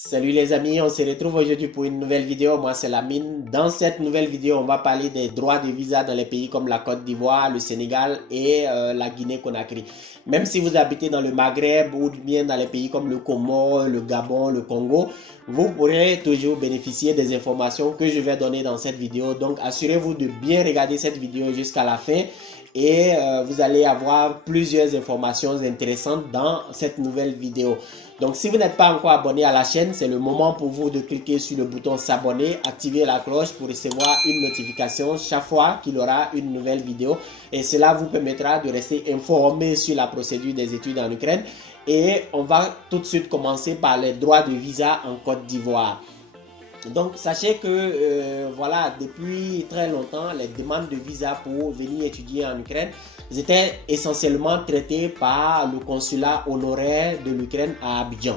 Salut les amis, on se retrouve aujourd'hui pour une nouvelle vidéo. Moi c'est Lamine. Dans cette nouvelle vidéo, on va parler des droits de visa dans les pays comme la Côte d'Ivoire, le Sénégal et la Guinée-Conakry. Même si vous habitez dans le Maghreb ou bien dans les pays comme le Comore, le Gabon, le Congo, vous pourrez toujours bénéficier des informations que je vais donner dans cette vidéo. Donc assurez-vous de bien regarder cette vidéo jusqu'à la fin et vous allez avoir plusieurs informations intéressantes dans cette nouvelle vidéo. Donc si vous n'êtes pas encore abonné à la chaîne, c'est le moment pour vous de cliquer sur le bouton s'abonner, activer la cloche pour recevoir une notification chaque fois qu'il y aura une nouvelle vidéo. Et cela vous permettra de rester informé sur la procédure des études en Ukraine. Et on va tout de suite commencer par les droits de visa en Côte d'Ivoire. Donc sachez que voilà, depuis très longtemps, les demandes de visa pour venir étudier en Ukraine étaient essentiellement traitées par le consulat honoraire de l'Ukraine à Abidjan.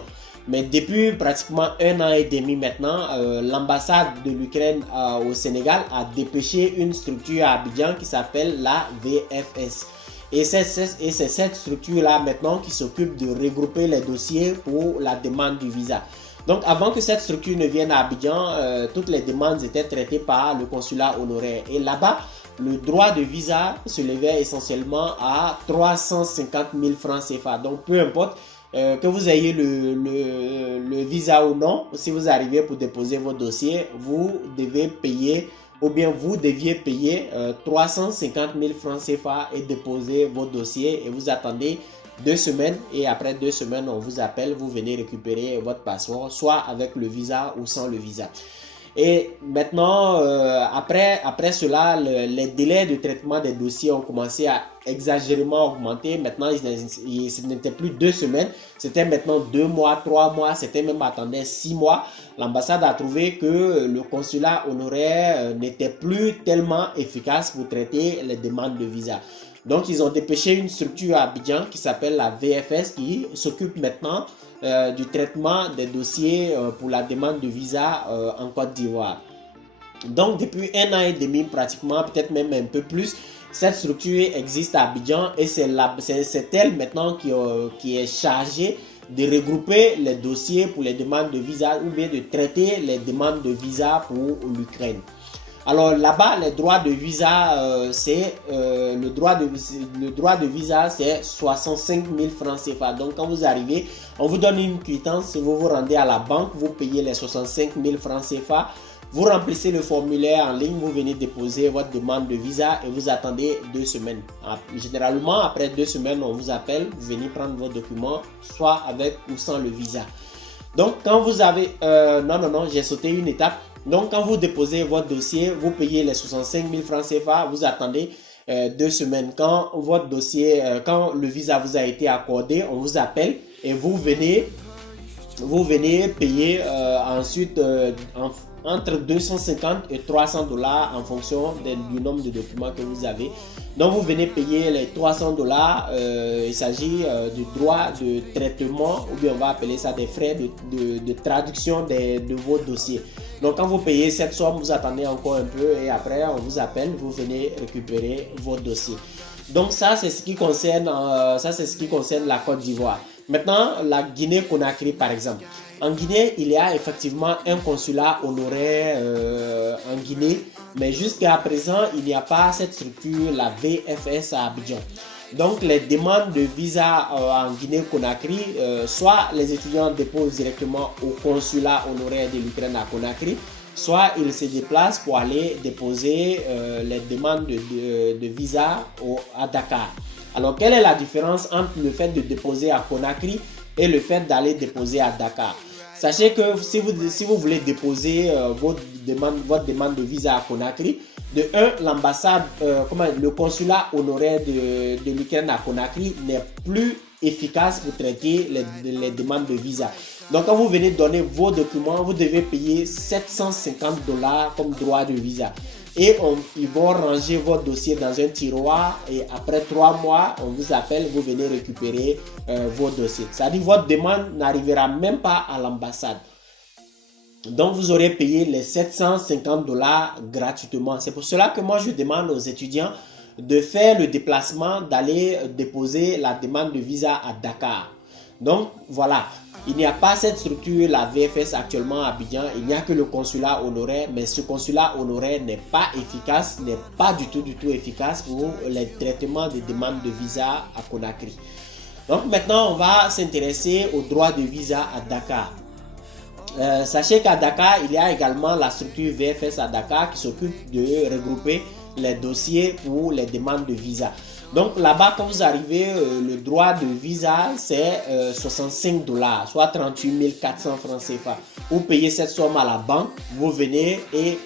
Mais depuis pratiquement 1 an et demi maintenant, l'ambassade de l'Ukraine au Sénégal a dépêché une structure à Abidjan qui s'appelle la VFS. Et c'est cette structure-là maintenant qui s'occupe de regrouper les dossiers pour la demande du visa. Donc avant que cette structure ne vienne à Abidjan, toutes les demandes étaient traitées par le consulat honoraire. Et là-bas, le droit de visa se levait essentiellement à 350 000 francs CFA. Donc peu importe que vous ayez le visa ou non, si vous arrivez pour déposer vos dossiers, vous devez payer ou bien vous deviez payer 350 000 francs CFA et déposer vos dossiers et vous attendez 2 semaines et après 2 semaines on vous appelle, vous venez récupérer votre passeport soit avec le visa ou sans le visa. Et maintenant, après cela, les délais de traitement des dossiers ont commencé à exagérément augmenter. Maintenant, ce n'était plus 2 semaines, c'était maintenant 2 mois, 3 mois, c'était même attendait 6 mois. L'ambassade a trouvé que le consulat honoraire n'était plus tellement efficace pour traiter les demandes de visa. Donc, ils ont dépêché une structure à Abidjan qui s'appelle la VFS qui s'occupe maintenant du traitement des dossiers pour la demande de visa en Côte d'Ivoire. Donc, depuis 1 an et demi pratiquement, peut-être même un peu plus, cette structure existe à Abidjan et c'est elle maintenant qui est chargée de regrouper les dossiers pour les demandes de visa ou bien de traiter les demandes de visa pour l'Ukraine. Alors là-bas, les droits de visa, le droit de visa, c'est 65 000 francs CFA. Donc quand vous arrivez, on vous donne une quittance, vous vous rendez à la banque, vous payez les 65 000 francs CFA, vous remplissez le formulaire en ligne, vous venez déposer votre demande de visa et vous attendez 2 semaines. Généralement, après 2 semaines, on vous appelle, vous venez prendre vos documents, soit avec ou sans le visa. Donc quand vous avez... non, j'ai sauté une étape. Donc, quand vous déposez votre dossier, vous payez les 65 000 francs CFA, vous attendez 2 semaines. Quand votre dossier, quand le visa vous a été accordé, on vous appelle et vous venez payer ensuite entre 250 et 300 $ en fonction du nombre de documents que vous avez. Donc vous venez payer les 300 $. Il s'agit du droit de traitement ou bien on va appeler ça des frais de traduction de vos dossiers. Donc quand vous payez cette somme, vous attendez encore un peu et après on vous appelle, vous venez récupérer vos dossiers. Donc ça c'est ce qui concerne la Côte d'Ivoire. Maintenant la Guinée-Conakry par exemple. En Guinée, il y a effectivement un consulat honoraire en Guinée, mais jusqu'à présent, il n'y a pas cette structure, la VFS à Abidjan. Donc, les demandes de visa en Guinée-Conakry, soit les étudiants déposent directement au consulat honoraire de l'Ukraine à Conakry, soit ils se déplacent pour aller déposer les demandes de visa à Dakar. Alors, quelle est la différence entre le fait de déposer à Conakry et le fait d'aller déposer à Dakar? Sachez que si vous voulez déposer votre demande de visa à Conakry, de 1, l'ambassade, le consulat honoraire de l'Ukraine à Conakry n'est plus efficace pour traiter les demandes de visa. Donc quand vous venez donner vos documents, vous devez payer 750 $ comme droit de visa. Et ils vont ranger votre dossier dans un tiroir et après 3 mois, on vous appelle, vous venez récupérer vos dossiers. C'est-à-dire que votre demande n'arrivera même pas à l'ambassade. Donc vous aurez payé les 750 $ gratuitement. C'est pour cela que moi je demande aux étudiants de faire le déplacement, d'aller déposer la demande de visa à Dakar. Donc voilà, il n'y a pas cette structure, la VFS actuellement à Abidjan, il n'y a que le consulat honoraire, mais ce consulat honoraire n'est pas efficace, n'est pas du tout efficace pour les traitements de demande de visa à Conakry. Donc maintenant, on va s'intéresser au droit de visa à Dakar. Sachez qu'à Dakar, il y a également la structure VFS à Dakar qui s'occupe de regrouper les dossiers pour les demandes de visa. Donc là-bas, quand vous arrivez, le droit de visa, c'est 65 $, soit 38 400 francs CFA. Vous payez cette somme à la banque, vous venez et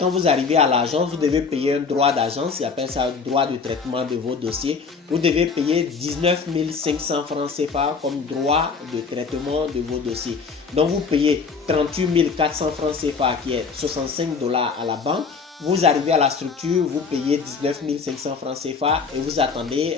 quand vous arrivez à l'agence, vous devez payer un droit d'agence, ils appellent ça droit de traitement de vos dossiers. Vous devez payer 19 500 francs CFA comme droit de traitement de vos dossiers. Donc vous payez 38 400 francs CFA qui est 65 $ à la banque. Vous arrivez à la structure, vous payez 19 500 francs CFA et vous attendez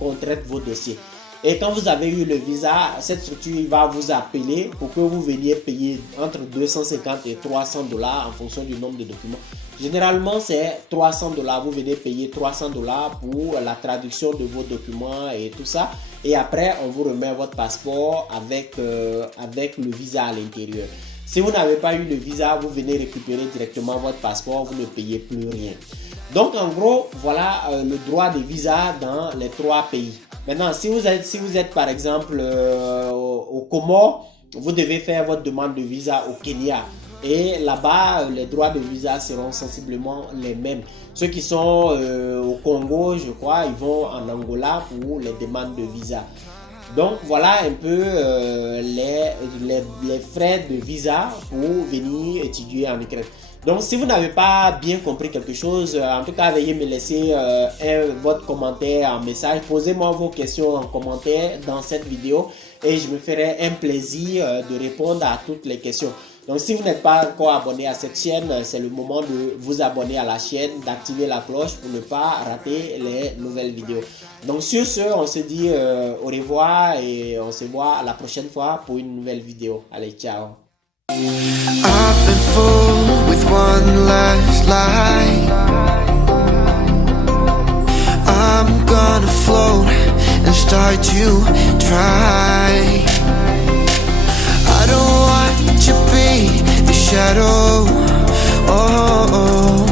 qu'on traite vos dossiers. Et quand vous avez eu le visa, cette structure va vous appeler pour que vous veniez payer entre 250 et 300 $ en fonction du nombre de documents. Généralement, c'est 300 $. Vous venez payer 300 $ pour la traduction de vos documents et tout ça. Et après, on vous remet votre passeport avec le visa à l'intérieur. Si vous n'avez pas eu le visa, vous venez récupérer directement votre passeport, vous ne payez plus rien. Donc en gros, voilà le droit de visa dans les 3 pays. Maintenant, si vous êtes par exemple au Comores, vous devez faire votre demande de visa au Kenya. Et là-bas, les droits de visa seront sensiblement les mêmes. Ceux qui sont au Congo, je crois, ils vont en Angola pour les demandes de visa. Donc voilà un peu les frais de visa pour venir étudier en Ukraine. Donc si vous n'avez pas bien compris quelque chose, en tout cas veuillez me laisser votre commentaire en message. Posez-moi vos questions en commentaire dans cette vidéo et je me ferai un plaisir de répondre à toutes les questions. Donc si vous n'êtes pas encore abonné à cette chaîne, c'est le moment de vous abonner à la chaîne, d'activer la cloche pour ne pas rater les nouvelles vidéos. Donc sur ce, on se dit au revoir et on se voit la prochaine fois pour une nouvelle vidéo. Allez, ciao. I've been fooled with one last lie. I'm gonna float and start to try. I don't want to be the shadow. Oh, oh, oh.